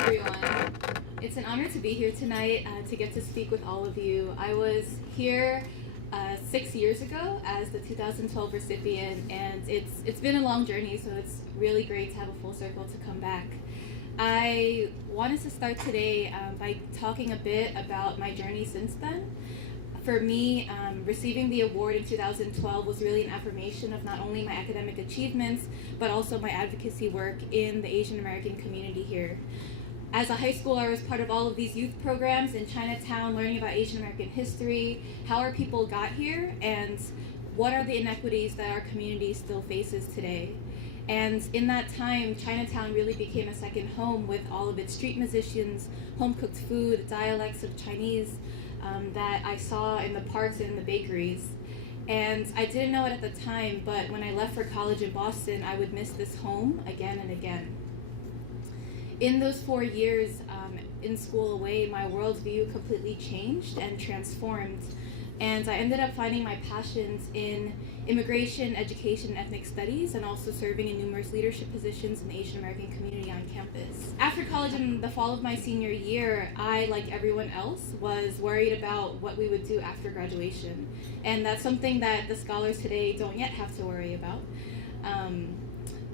everyone. It's an honor to be here tonight to get to speak with all of you. I was here 6 years ago as the 2012 recipient, and it's been a long journey, so it's really great to have a full circle to come back. I wanted to start today by talking a bit about my journey since then. For me, receiving the award in 2012 was really an affirmation of not only my academic achievements, but also my advocacy work in the Asian American community here. As a high schooler, I was part of all of these youth programs in Chinatown, learning about Asian American history, how our people got here, and what are the inequities that our community still faces today. And in that time, Chinatown really became a second home with all of its street musicians, home-cooked food, dialects of Chinese that I saw in the parks and in the bakeries. And I didn't know it at the time, but when I left for college in Boston, I would miss this home again and again. In those 4 years in school away, my worldview completely changed and transformed. And I ended up finding my passions in immigration, education, and ethnic studies, and also serving in numerous leadership positions in the Asian American community on campus. After college in the fall of my senior year, I, like everyone else, was worried about what we would do after graduation. And that's something that the scholars today don't yet have to worry about.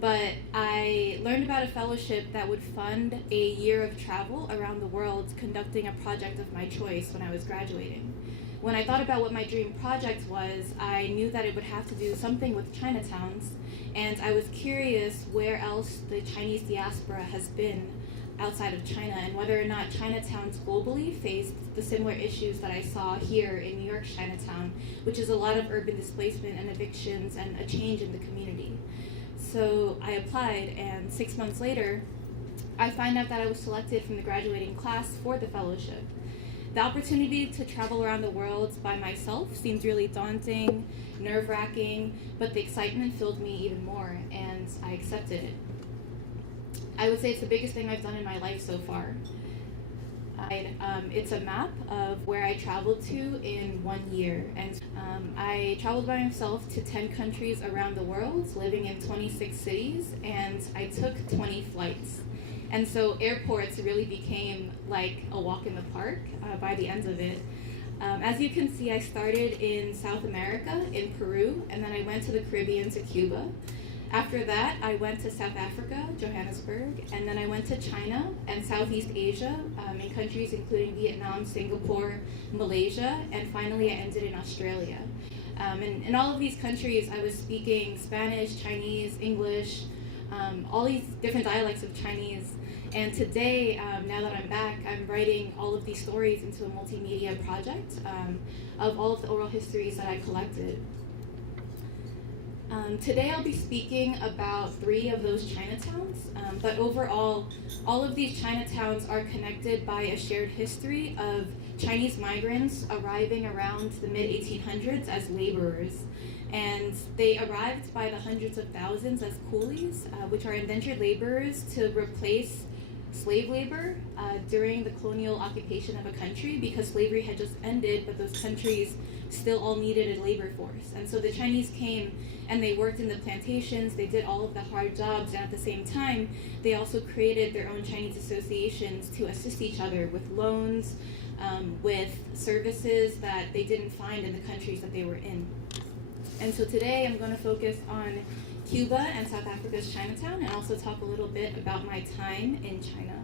But I learned about a fellowship that would fund a year of travel around the world conducting a project of my choice when I was graduating. When I thought about what my dream project was, I knew that it would have to do something with Chinatowns, and I was curious where else the Chinese diaspora has been outside of China, and whether or not Chinatowns globally faced the similar issues that I saw here in New York's Chinatown, which is a lot of urban displacement and evictions and a change in the community. So I applied, and 6 months later, I find out that I was selected from the graduating class for the fellowship. The opportunity to travel around the world by myself seemed really daunting, nerve-wracking, but the excitement filled me even more, and I accepted it. I would say it's the biggest thing I've done in my life so far. It's a map of where I traveled to in 1 year, and I traveled by myself to 10 countries around the world, living in 26 cities, and I took 20 flights. And so airports really became like a walk in the park by the end of it. As you can see, I started in South America, in Peru, and then I went to the Caribbean, to Cuba. After that, I went to South Africa, Johannesburg, and then I went to China and Southeast Asia, in countries including Vietnam, Singapore, Malaysia, and finally I ended in Australia. And in all of these countries, I was speaking Spanish, Chinese, English, all these different dialects of Chinese. And today, now that I'm back, I'm writing all of these stories into a multimedia project of all of the oral histories that I collected. Today I'll be speaking about 3 of those Chinatowns, but overall, all of these Chinatowns are connected by a shared history of Chinese migrants arriving around the mid-1800s as laborers. And they arrived by the hundreds of thousands as coolies, which are indentured laborers to replace slave labor during the colonial occupation of a country, because slavery had just ended, but those countries still all needed a labor force. And so the Chinese came and they worked in the plantations, they did all of the hard jobs, and at the same time, they also created their own Chinese associations to assist each other with loans, with services that they didn't find in the countries that they were in. And so today I'm going to focus on Cuba and South Africa's Chinatown, and also talk a little bit about my time in China.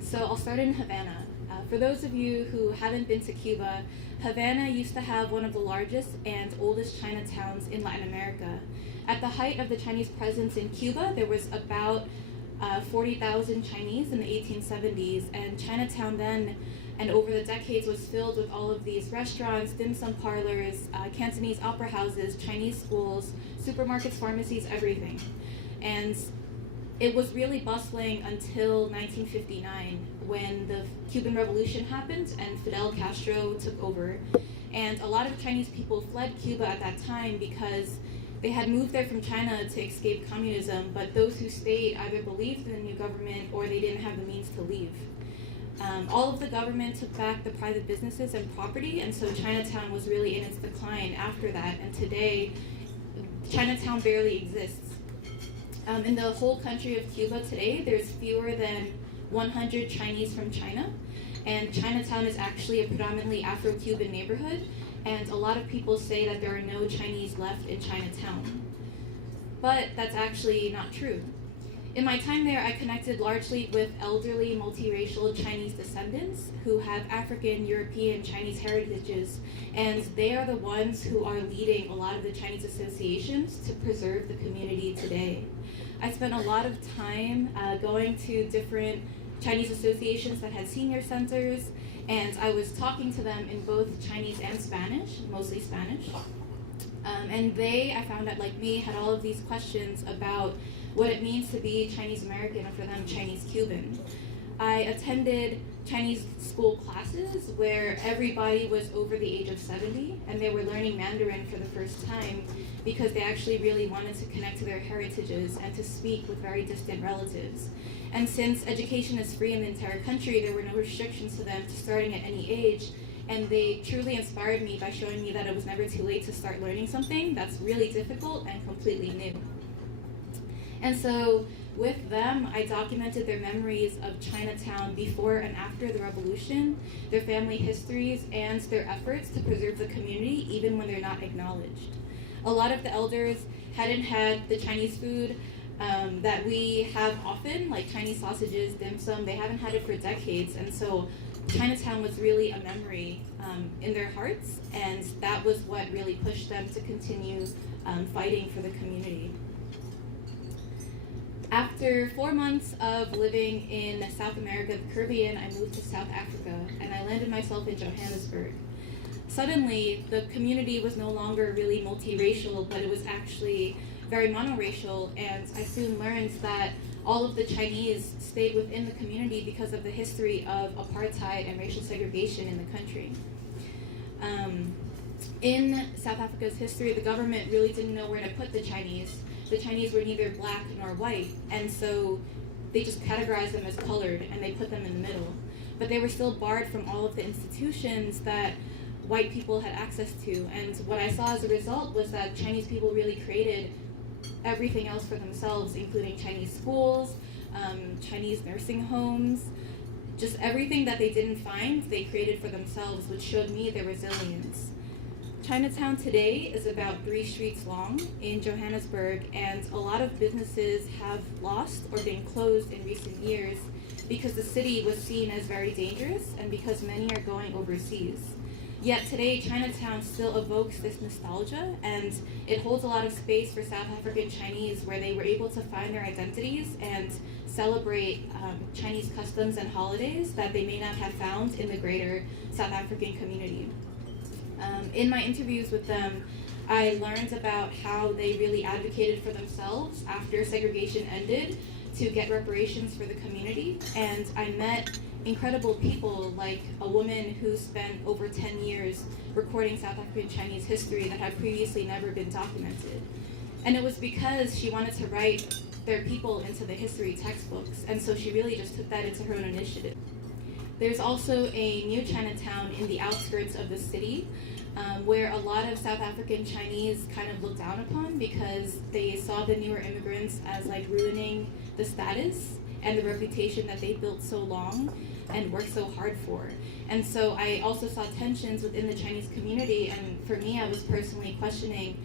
So I'll start in Havana. For those of you who haven't been to Cuba, Havana used to have one of the largest and oldest Chinatowns in Latin America. At the height of the Chinese presence in Cuba, there was about 40,000 Chinese in the 1870s, and Chinatown then and over the decades was filled with all of these restaurants, dim sum parlors, Cantonese opera houses, Chinese schools, supermarkets, pharmacies, everything. And it was really bustling until 1959, when the Cuban Revolution happened and Fidel Castro took over. And a lot of Chinese people fled Cuba at that time because they had moved there from China to escape communism, but those who stayed either believed in the new government or they didn't have the means to leave. All of the government took back the private businesses and property, and so Chinatown was really in its decline after that, and today Chinatown barely exists. In the whole country of Cuba today, there's fewer than 100 Chinese from China, and Chinatown is actually a predominantly Afro-Cuban neighborhood, and a lot of people say that there are no Chinese left in Chinatown. But that's actually not true. In my time there, I connected largely with elderly multiracial Chinese descendants who have African, European, Chinese heritages, and they are the ones who are leading a lot of the Chinese associations to preserve the community today. I spent a lot of time going to different Chinese associations that had senior centers, and I was talking to them in both Chinese and Spanish, mostly Spanish. And they, I found out like me, had all of these questions about what it means to be Chinese American, and for them, Chinese Cuban. I attended Chinese school classes where everybody was over the age of 70, and they were learning Mandarin for the first time because they actually really wanted to connect to their heritages and to speak with very distant relatives. And since education is free in the entire country, there were no restrictions to them to starting at any age, and they truly inspired me by showing me that it was never too late to start learning something that's really difficult and completely new. And so with them, I documented their memories of Chinatown before and after the revolution, their family histories, and their efforts to preserve the community even when they're not acknowledged. A lot of the elders hadn't had the Chinese food that we have often, like Chinese sausages, dim sum. They haven't had it for decades, and so Chinatown was really a memory in their hearts, and that was what really pushed them to continue fighting for the community. After 4 months of living in South America, the Caribbean, I moved to South Africa, and I landed myself in Johannesburg. Suddenly, the community was no longer really multiracial, but it was actually very monoracial, and I soon learned that all of the Chinese stayed within the community because of the history of apartheid and racial segregation in the country. In South Africa's history, the government really didn't know where to put the Chinese. The Chinese were neither black nor white, and so they just categorized them as colored, and they put them in the middle. But they were still barred from all of the institutions that white people had access to, and what I saw as a result was that Chinese people really created everything else for themselves, including Chinese schools, Chinese nursing homes, just everything that they didn't find, they created for themselves, which showed me their resilience. Chinatown today is about 3 streets long in Johannesburg, and a lot of businesses have lost or been closed in recent years because the city was seen as very dangerous and because many are going overseas. Yet today, Chinatown still evokes this nostalgia, and it holds a lot of space for South African Chinese where they were able to find their identities and celebrate Chinese customs and holidays that they may not have found in the greater South African community. In my interviews with them, I learned about how they really advocated for themselves after segregation ended to get reparations for the community, and I met incredible people like a woman who spent over 10 years recording South African Chinese history that had previously never been documented. And it was because she wanted to write their people into the history textbooks, and so she really just took that into her own initiative. There's also a new Chinatown in the outskirts of the city where a lot of South African Chinese kind of looked down upon because they saw the newer immigrants as like ruining the status and the reputation that they built so long and worked so hard for. And so I also saw tensions within the Chinese community, and for me, I was personally questioning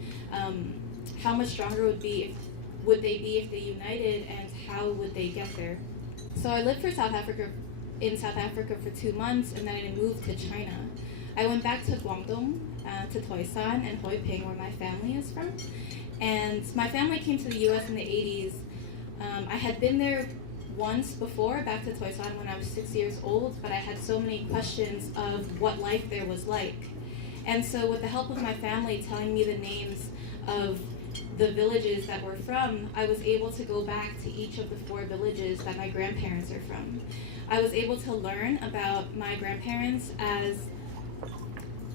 how much stronger would they be if they united, and how would they get there. So I lived in South Africa for 2 months, and then I moved to China. I went back to Guangdong, to Toisan and Hoi Ping, where my family is from. And my family came to the US in the 80s. I had been there once before, back to Toisan when I was 6 years old, but I had so many questions of what life there was like. And so with the help of my family telling me the names of the villages that we're from, I was able to go back to each of the 4 villages that my grandparents are from. I was able to learn about my grandparents as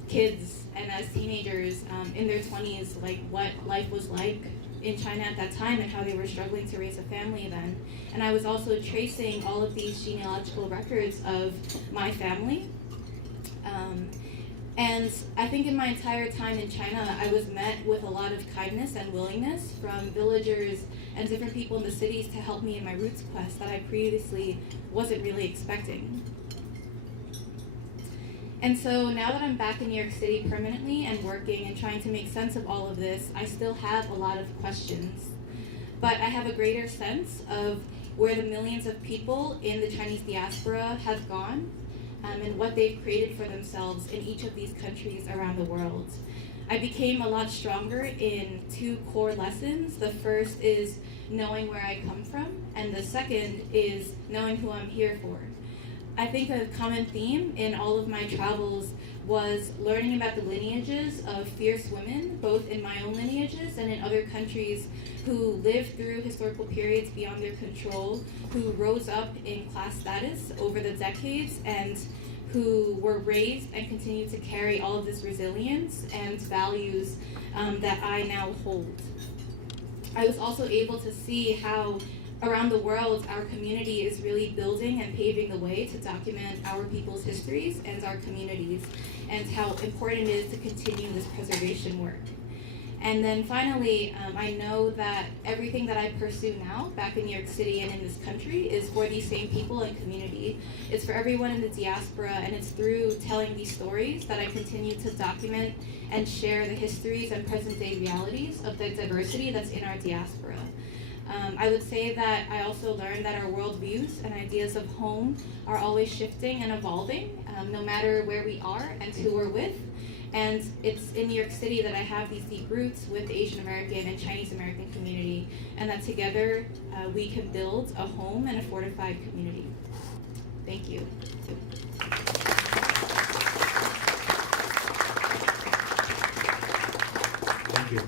kids and as teenagers in their 20s, like what life was like in China at that time and how they were struggling to raise a family then. And I was also tracing all of these genealogical records of my family. And I think in my entire time in China, I was met with a lot of kindness and willingness from villagers and different people in the cities to help me in my roots quest that I previously wasn't really expecting. And so now that I'm back in New York City permanently and working and trying to make sense of all of this, I still have a lot of questions. But I have a greater sense of where the millions of people in the Chinese diaspora have gone, and what they've created for themselves in each of these countries around the world. I became a lot stronger in two core lessons. The first is knowing where I come from, and the second is knowing who I'm here for. I think a common theme in all of my travels was learning about the lineages of fierce women, both in my own lineages and in other countries, who lived through historical periods beyond their control, who rose up in class status over the decades, and who were raised and continue to carry all of this resilience and values that I now hold. I was also able to see how around the world, our community is really building and paving the way to document our people's histories and our communities, and how important it is to continue this preservation work. And then finally, I know that everything that I pursue now, back in New York City and in this country, is for these same people and community. It's for everyone in the diaspora, and it's through telling these stories that I continue to document and share the histories and present-day realities of the diversity that's in our diaspora. I would say that I also learned that our worldviews and ideas of home are always shifting and evolving, no matter where we are and who we're with. And it's in New York City that I have these deep roots with the Asian American and Chinese American community, and that together we can build a home and a fortified community. Thank you. Thank you.